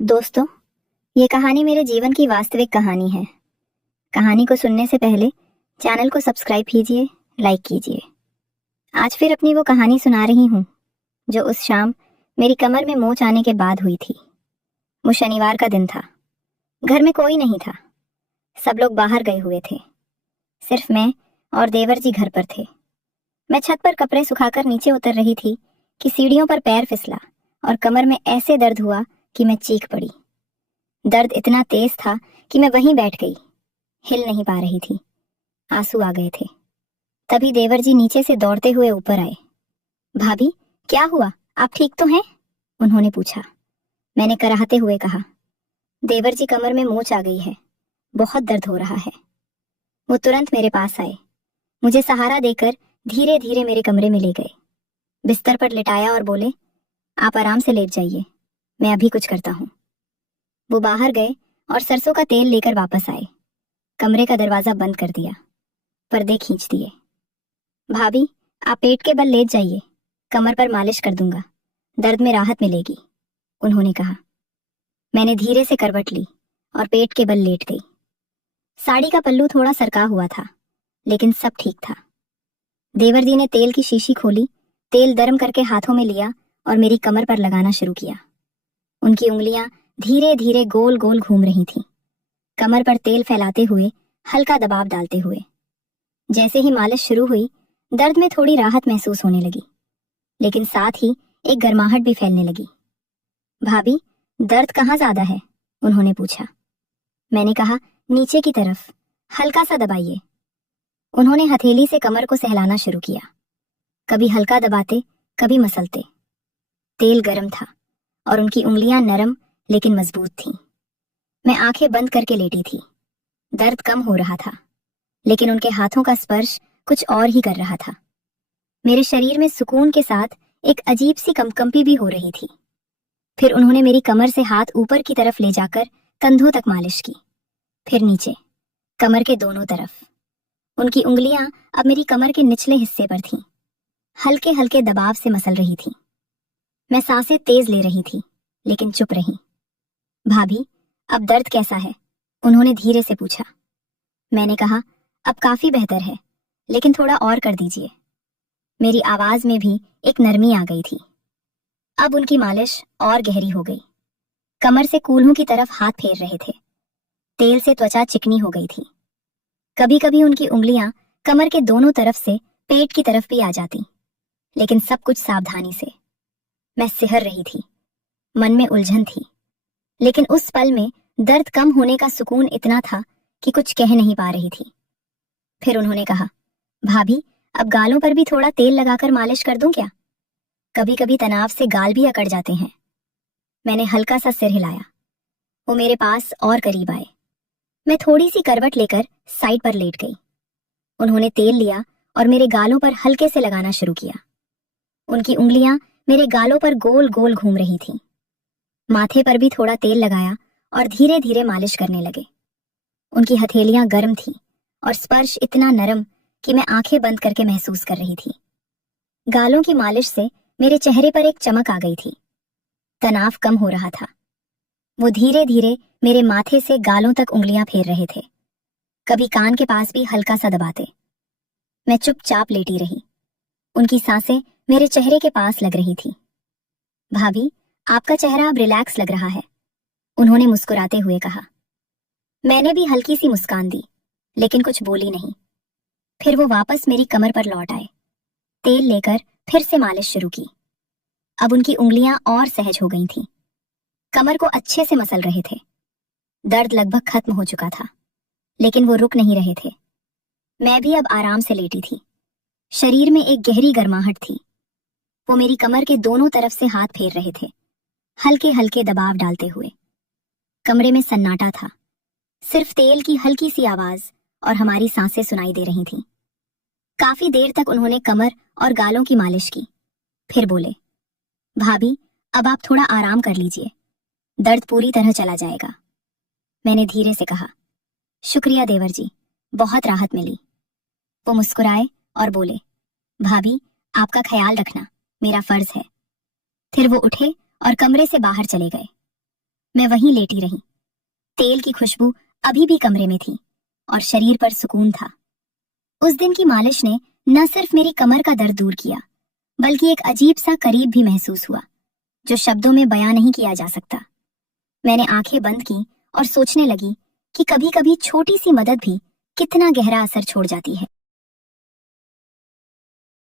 दोस्तों, ये कहानी मेरे जीवन की वास्तविक कहानी है। कहानी को सुनने से पहले चैनल को सब्सक्राइब कीजिए, लाइक कीजिए। आज फिर अपनी वो कहानी सुना रही हूँ जो उस शाम मेरी कमर में मोच आने के बाद हुई थी। वो शनिवार का दिन था। घर में कोई नहीं था। सब लोग बाहर गए हुए थे। सिर्फ मैं और देवर जी घर पर थे। मैं छत पर कपड़े सुखाकर नीचे उतर रही थी कि सीढ़ियों पर पैर फिसला और कमर में ऐसे दर्द हुआ कि मैं चीख पड़ी। दर्द इतना तेज था कि मैं वहीं बैठ गई, हिल नहीं पा रही थी। आंसू आ गए थे। तभी देवर जी नीचे से दौड़ते हुए ऊपर आए। भाभी, क्या हुआ? आप ठीक तो हैं? उन्होंने पूछा। मैंने कराहते हुए कहा, देवर जी, कमर में मोच आ गई है, बहुत दर्द हो रहा है। वो तुरंत मेरे पास आए, मुझे सहारा देकर धीरे धीरे मेरे कमरे में ले गए, बिस्तर पर लिटाया और बोले, आप आराम से लेट जाइए, मैं अभी कुछ करता हूँ। वो बाहर गए और सरसों का तेल लेकर वापस आए। कमरे का दरवाजा बंद कर दिया, पर्दे खींच दिए। भाभी, आप पेट के बल लेट जाइए, कमर पर मालिश कर दूंगा, दर्द में राहत मिलेगी, उन्होंने कहा। मैंने धीरे से करवट ली और पेट के बल लेट गई। साड़ी का पल्लू थोड़ा सरका हुआ था, लेकिन सब ठीक था। देवर जी ने तेल की शीशी खोली, तेल गर्म करके हाथों में लिया और मेरी कमर पर लगाना शुरू किया। उनकी उंगलियां धीरे धीरे गोल गोल घूम रही थीं, कमर पर तेल फैलाते हुए, हल्का दबाव डालते हुए। जैसे ही मालिश शुरू हुई, दर्द में थोड़ी राहत महसूस होने लगी, लेकिन साथ ही एक गर्माहट भी फैलने लगी। भाभी, दर्द कहाँ ज्यादा है? उन्होंने पूछा। मैंने कहा, नीचे की तरफ, हल्का सा दबाइए। उन्होंने हथेली से कमर को सहलाना शुरू किया, कभी हल्का दबाते, कभी मसलते। तेल गर्म था और उनकी उंगलियां नरम लेकिन मजबूत थीं। मैं आंखें बंद करके लेटी थी। दर्द कम हो रहा था, लेकिन उनके हाथों का स्पर्श कुछ और ही कर रहा था। मेरे शरीर में सुकून के साथ एक अजीब सी कंपकंपी भी हो रही थी। फिर उन्होंने मेरी कमर से हाथ ऊपर की तरफ ले जाकर कंधों तक मालिश की, फिर नीचे, कमर के दोनों तरफ। उनकी उंगलियां अब मेरी कमर के निचले हिस्से पर थीं, हल्के हल्के दबाव से मसल रही थीं। मैं सांसें तेज ले रही थी, लेकिन चुप रही। भाभी, अब दर्द कैसा है? उन्होंने धीरे से पूछा। मैंने कहा, अब काफी बेहतर है, लेकिन थोड़ा और कर दीजिए। मेरी आवाज में भी एक नरमी आ गई थी। अब उनकी मालिश और गहरी हो गई। कमर से कूल्हों की तरफ हाथ फेर रहे थे। तेल से त्वचा चिकनी हो गई थी। कभी कभी उनकी उंगलियां कमर के दोनों तरफ से पेट की तरफ भी आ जाती, लेकिन सब कुछ सावधानी से। मैं सिहर रही थी, मन में उलझन थी, लेकिन उस पल में दर्द कम होने का सुकून इतना था कि कुछ कह नहीं पा रही थी। फिर उन्होंने कहा, भाभी, अब गालों पर भी थोड़ा तेल लगाकर मालिश कर दूं क्या? कभी कभी तनाव से गाल भी अकड़ जाते हैं। मैंने हल्का सा सिर हिलाया। वो मेरे पास और करीब आए। मैं थोड़ी सी करवट लेकर साइड पर लेट गई। उन्होंने तेल लिया और मेरे गालों पर हल्के से लगाना शुरू किया। उनकी उंगलियां मेरे गालों पर गोल गोल घूम रही थीं। माथे पर भी थोड़ा तेल लगाया और धीरे धीरे मालिश करने लगे। उनकी हथेलियां गर्म थीं और स्पर्श इतना नरम कि मैं आंखें बंद करके महसूस कर रही थी। गालों की मालिश से मेरे चेहरे पर एक चमक आ गई थी। तनाव कम हो रहा था। वो धीरे धीरे मेरे माथे से गालों तक उंगलियां फेर रहे थे, कभी कान के पास भी हल्का सा दबाते। मैं चुपचाप लेटी रही। उनकी सांसें मेरे चेहरे के पास लग रही थी। भाभी, आपका चेहरा अब रिलैक्स लग रहा है, उन्होंने मुस्कुराते हुए कहा। मैंने भी हल्की सी मुस्कान दी, लेकिन कुछ बोली नहीं। फिर वो वापस मेरी कमर पर लौट आए, तेल लेकर फिर से मालिश शुरू की। अब उनकी उंगलियां और सहज हो गई थीं, कमर को अच्छे से मसल रहे थे। दर्द लगभग खत्म हो चुका था, लेकिन वो रुक नहीं रहे थे। मैं भी अब आराम से लेटी थी। शरीर में एक गहरी गर्माहट थी। वो मेरी कमर के दोनों तरफ से हाथ फेर रहे थे, हल्के हल्के दबाव डालते हुए। कमरे में सन्नाटा था, सिर्फ तेल की हल्की सी आवाज और हमारी सांसें सुनाई दे रही थीं। काफी देर तक उन्होंने कमर और गालों की मालिश की, फिर बोले, भाभी, अब आप थोड़ा आराम कर लीजिए, दर्द पूरी तरह चला जाएगा। मैंने धीरे से कहा, शुक्रिया देवर जी, बहुत राहत मिली। वो मुस्कुराए और बोले, भाभी, आपका ख्याल रखना मेरा फर्ज है। फिर वो उठे और कमरे से बाहर चले गए। मैं वहीं लेटी रही। तेल की खुशबू अभी भी कमरे में थी और शरीर पर सुकून था। उस दिन की मालिश ने न सिर्फ मेरी कमर का दर्द दूर किया, बल्कि एक अजीब सा करीब भी महसूस हुआ, जो शब्दों में बयां नहीं किया जा सकता। मैंने आंखें बंद की और सोचने लगी कि कभी कभी छोटी सी मदद भी कितना गहरा असर छोड़ जाती है।